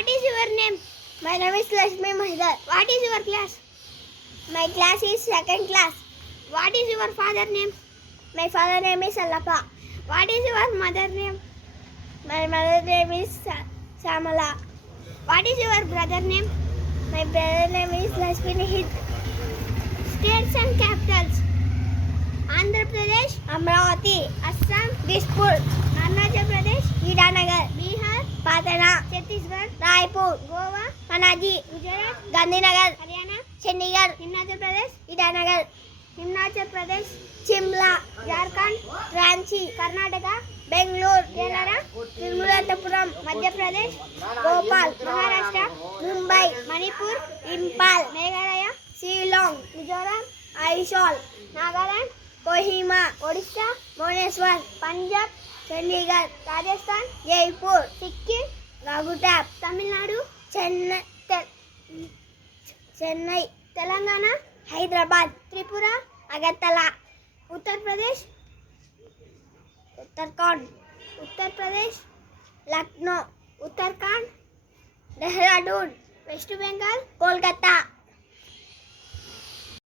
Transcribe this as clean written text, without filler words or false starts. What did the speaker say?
What is your name? My name is Lakshmi Mahidar. What is your class? My class is second class. What is your father name? My father name is Allappa. What is your mother name? My mother name is Samala. What is your brother name? My brother name is Lakshmi Nihit. States and capitals: Andhra Pradesh, Amravati; Assam, Dispur; Arunachal Pradesh, Idanagar; Bihar, Patna; Chhattisgarh, Raipur; Goa, Panaji; Gujarat, Gandhinagar; Haryana, Chandigarh; Himachal Pradesh, Idanagar; Himachal Pradesh, Shimla; Jharkhand, Ranchi; Karnataka, Bangalore; Kerala, Thiruvananthapuram; Madhya Pradesh, Bhopal; Maharashtra, Mumbai; Manipur, Impal; Meghalaya, Shillong; Mizoram, Aizawl; Nagaland, Kohima; Odisha, Bhubaneswar; Punjab, Chandigarh; Rajasthan, Jaipur; Sikkim, Gagutab; Tamil Nadu, Chennai; Telangana, Hyderabad; Tripura, Agartala; Uttar Pradesh, Uttarakhand; Uttar Pradesh, Lucknow; Uttarakhand, Dehradun; West Bengal, Kolkata.